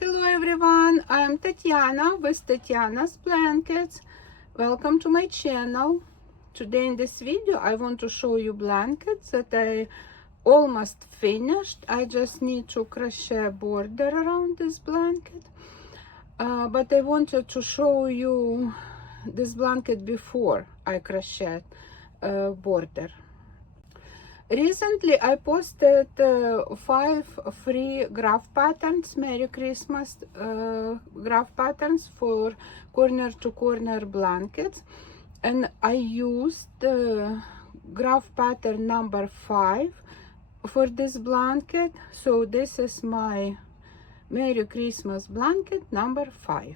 Hello everyone, I'm Tatiana with Tatiana's Blankets. Welcome to my channel. Today in this video I want to show you blankets that I almost finished. I just need to crochet a border around this blanket. But I wanted to show you this blanket before I crocheted border. Recently I posted 5 free graph patterns, Merry Christmas graph patterns for corner to corner blankets, and I used graph pattern number 5 for this blanket. So this is my Merry Christmas blanket number 5.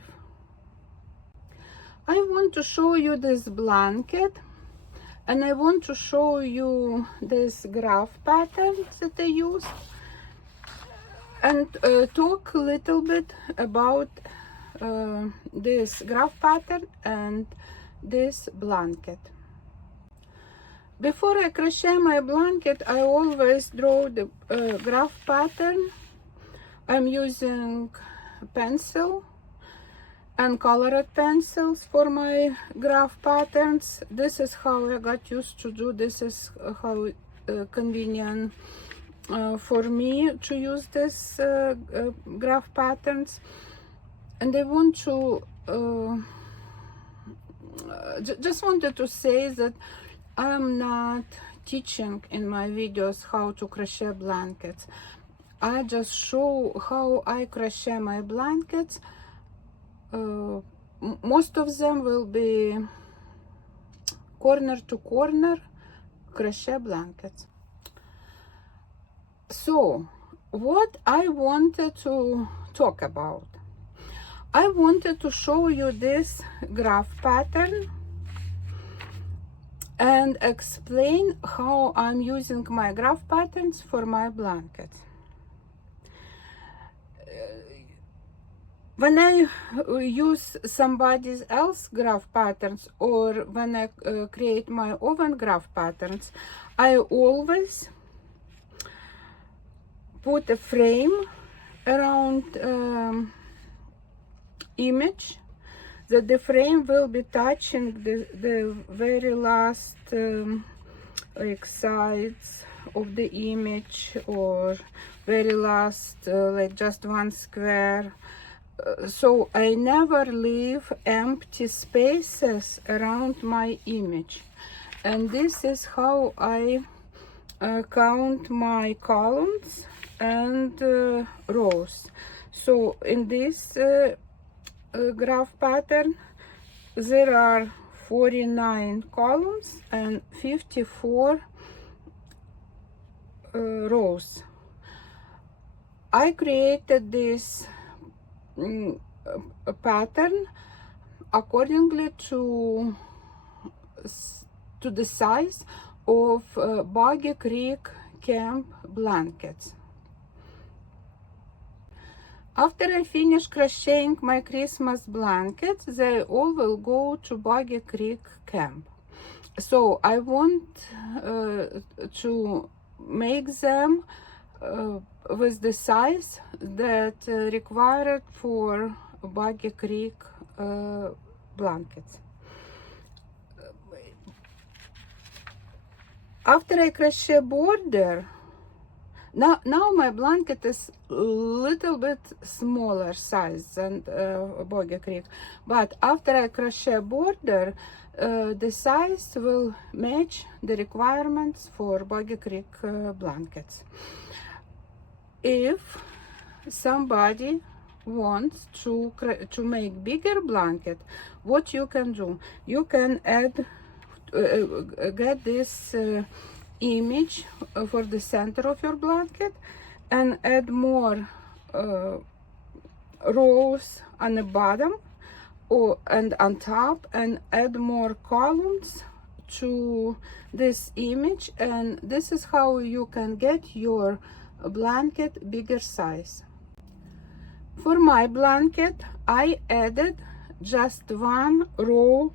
I want to show you this blanket, and I want to show you this graph pattern that I used, and talk a little bit about this graph pattern and this blanket. Before I crochet my blanket, I always draw the graph pattern. I'm using pencil and colored pencils for my graph patterns. This is how I got used to do. This is how convenient for me to use this graph patterns. And I want to just wanted to say that I'm not teaching in my videos how to crochet blankets. I just show how I crochet my blankets. Most of them will be corner to corner crochet blankets. So what I wanted to talk about, I wanted to show you this graph pattern and explain how I'm using my graph patterns for my blankets. When I use somebody else's graph patterns, or when I create my own graph patterns, I always put a frame around image, that the frame will be touching the very last like sides of the image, or very last like just one square. So I never leave empty spaces around my image, and this is how I count my columns and rows. So in this graph pattern there are 49 columns and 54 rows. I created this a pattern accordingly to the size of Boggy Creek camp blankets. After I finish crocheting my Christmas blankets, they all will go to Boggy Creek camp. So I want to make them with the size that required for Boggy Creek blankets. After I crochet border, now my blanket is a little bit smaller size than Boggy Creek, but after I crochet border, the size will match the requirements for Boggy Creek blankets. If somebody wants to make bigger blanket, what you can do, you can add get this image for the center of your blanket and add more rows on the bottom and on top, and add more columns to this image, and this is how you can get your blanket bigger size. For my blanket, I added just one row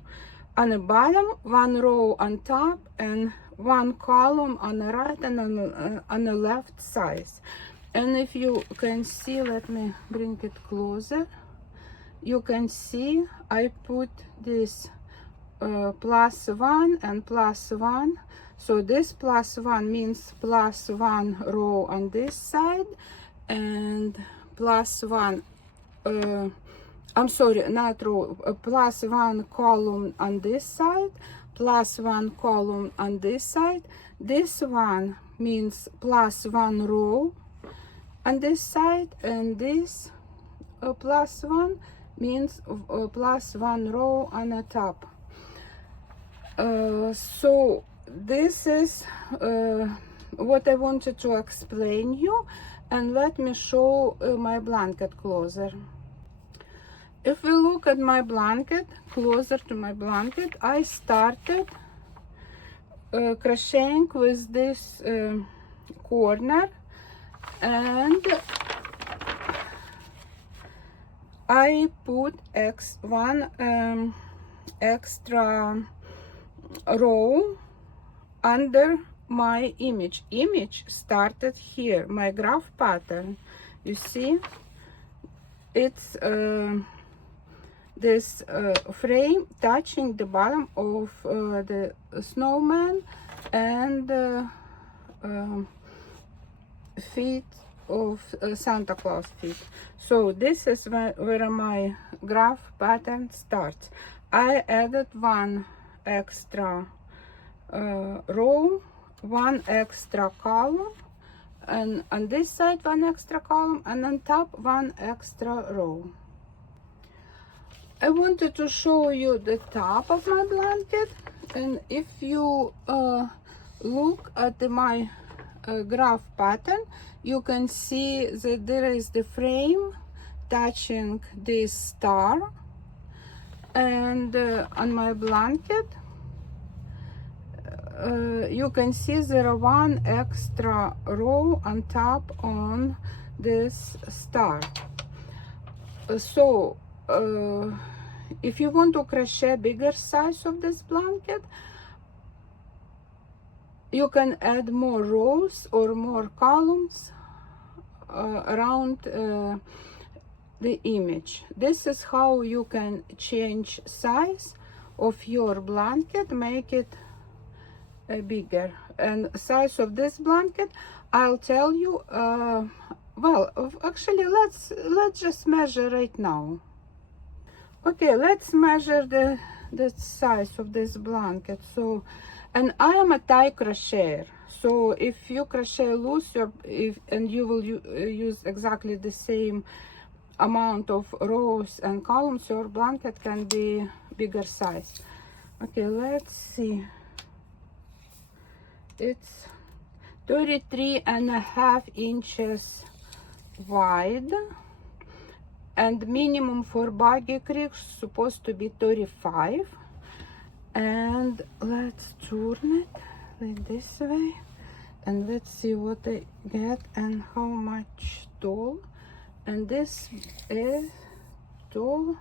on the bottom, one row on top, and one column on the right and on the left sides. And if you can see, let me bring it closer. You can see I put this +1 and +1. So this +1 means +1 row on this side and +1 I'm sorry, not row, +1 column on this side, +1 column on this side. This one means +1 row on this side, and this +1 means +1 row on the top. So this is what I wanted to explain you, and let me show my blanket closer. If we look at my blanket, closer to my blanket, I started crocheting with this corner, and I put one extra row under my image. Image started here, my graph pattern. You see, it's this frame touching the bottom of the snowman and feet of Santa Claus feet. So this is where my graph pattern starts. I added one extra row, one extra column, and on this side one extra column, and on top one extra row. I wanted to show you the top of my blanket, and if you look at my graph pattern, you can see that there is the frame touching this star, and on my blanket you can see there are one extra row on top on this star. So if you want to crochet bigger size of this blanket, you can add more rows or more columns around the image. This is how you can change size of your blanket, make it bigger. And size of this blanket, I'll tell you. Well, actually, let's just measure right now. Okay, let's measure the size of this blanket. So, and I am a tie crocheter, so if you crochet loose, and you will use exactly the same amount of rows and columns, your blanket can be bigger size. Okay, let's see. It's 33.5 inches wide, and minimum for Boggy Creek supposed to be 35. And let's turn it like this way, and let's see what I get and how much tall. And this is tall.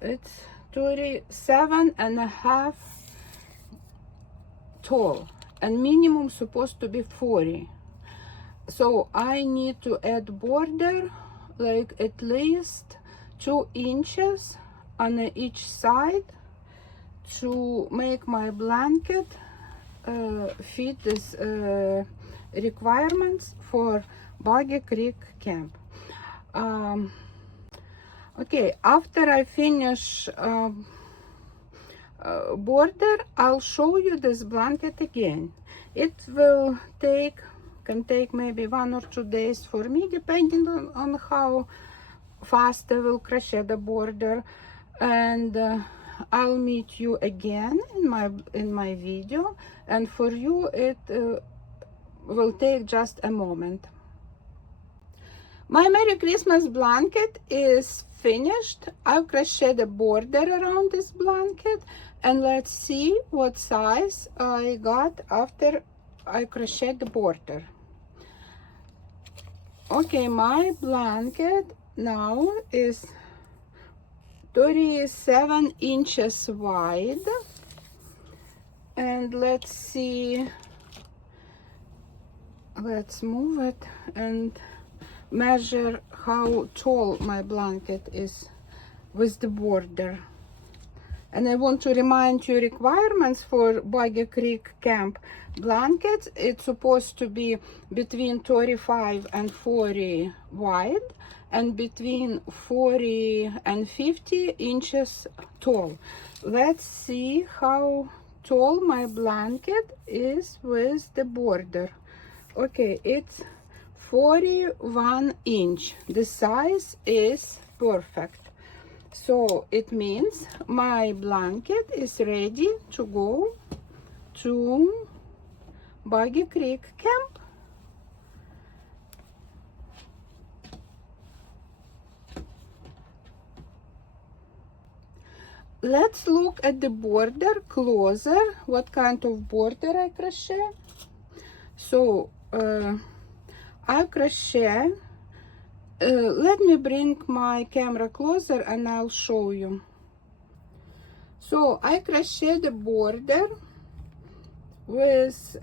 It's 37.5 tall, and minimum supposed to be 40. So I need to add border like at least 2 inches on each side to make my blanket fit this requirements for Boggy Creek camp. Okay, after I finish border, I'll show you this blanket again. It will can take maybe 1 or 2 days for me, depending on how fast I will crochet the border. And I'll meet you again in my video, and for you it will take just a moment. My Merry Christmas blanket is finished. I've crocheted a border around this blanket, and let's see what size I got after I crocheted the border. Okay, my blanket now is 37 inches wide, and let's see let's move it and measure how tall my blanket is with the border. And I want to remind you requirements for Boggy Creek Camp blankets. It's supposed to be between 35 and 40 wide and between 40 and 50 inches tall. Let's see how tall my blanket is with the border. Okay, it's 41 inch. The size is perfect. So it means my blanket is ready to go to Boggy Creek Camp. Let's look at the border closer. What kind of border I crochet? So I crochet. Let me bring my camera closer and I'll show you. So I crochet the border with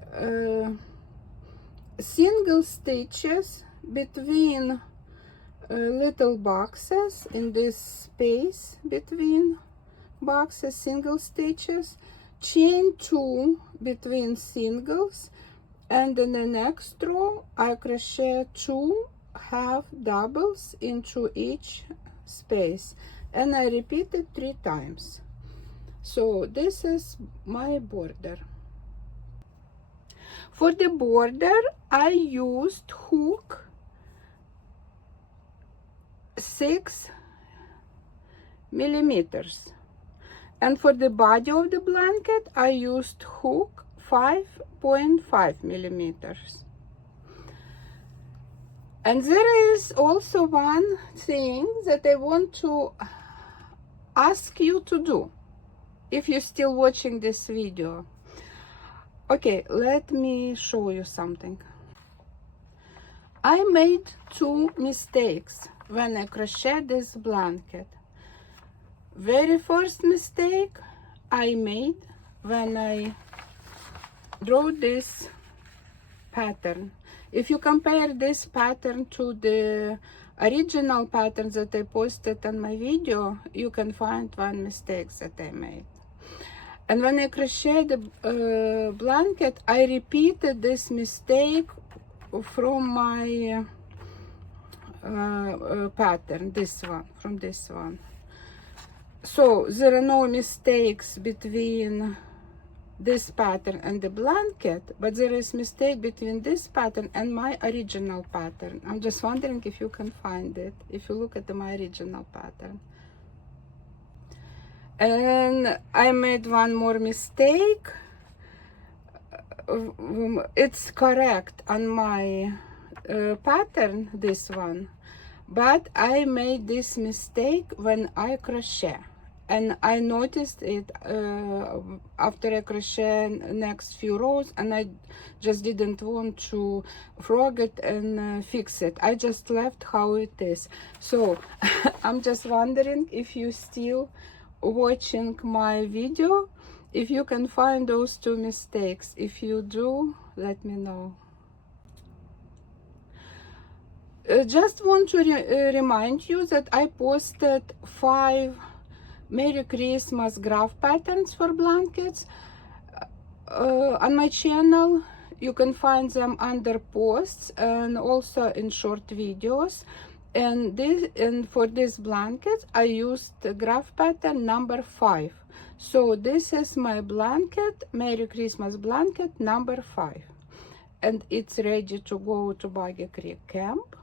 single stitches between little boxes in this space between boxes, single stitches, chain 2 between singles, and in the next row I crochet 2 half doubles into each space, and I repeat it 3 times. So this is my border. For the border I used hook 6 millimeters, and for the body of the blanket I used hook 5.5 millimeters. And there is also one thing that I want to ask you to do if you're still watching this video. Okay, let me show you something. I made 2 mistakes when I crocheted this blanket. Very first mistake I made when I drew this pattern. If you compare this pattern to the original pattern that I posted on my video, you can find one mistake that I made. And when I crocheted the blanket, I repeated this mistake from my pattern, from this one. So there are no mistakes between this pattern and the blanket, but there is mistake between this pattern and my original pattern. I'm just wondering if you can find it if you look at my original pattern. And I made one more mistake. It's correct on my pattern, this one, but I made this mistake when I crochet. And I noticed it after I crochet next few rows, and I just didn't want to forget and fix it. I just left how it is. So I'm just wondering if you still watching my video, if you can find those 2 mistakes. If you do, let me know. Just want to remind you that I posted 5 Merry Christmas graph patterns for blankets on my channel. You can find them under posts and also in short videos. And for this blanket I used the graph pattern number 5. So this is my blanket, Merry Christmas blanket number 5, and it's ready to go to Boggy Creek Camp.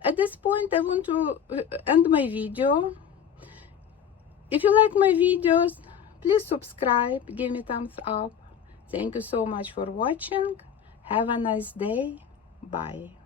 At this point I want to end my video. If you like my videos, please subscribe, give me thumbs up. Thank you so much for watching. Have a nice day. Bye.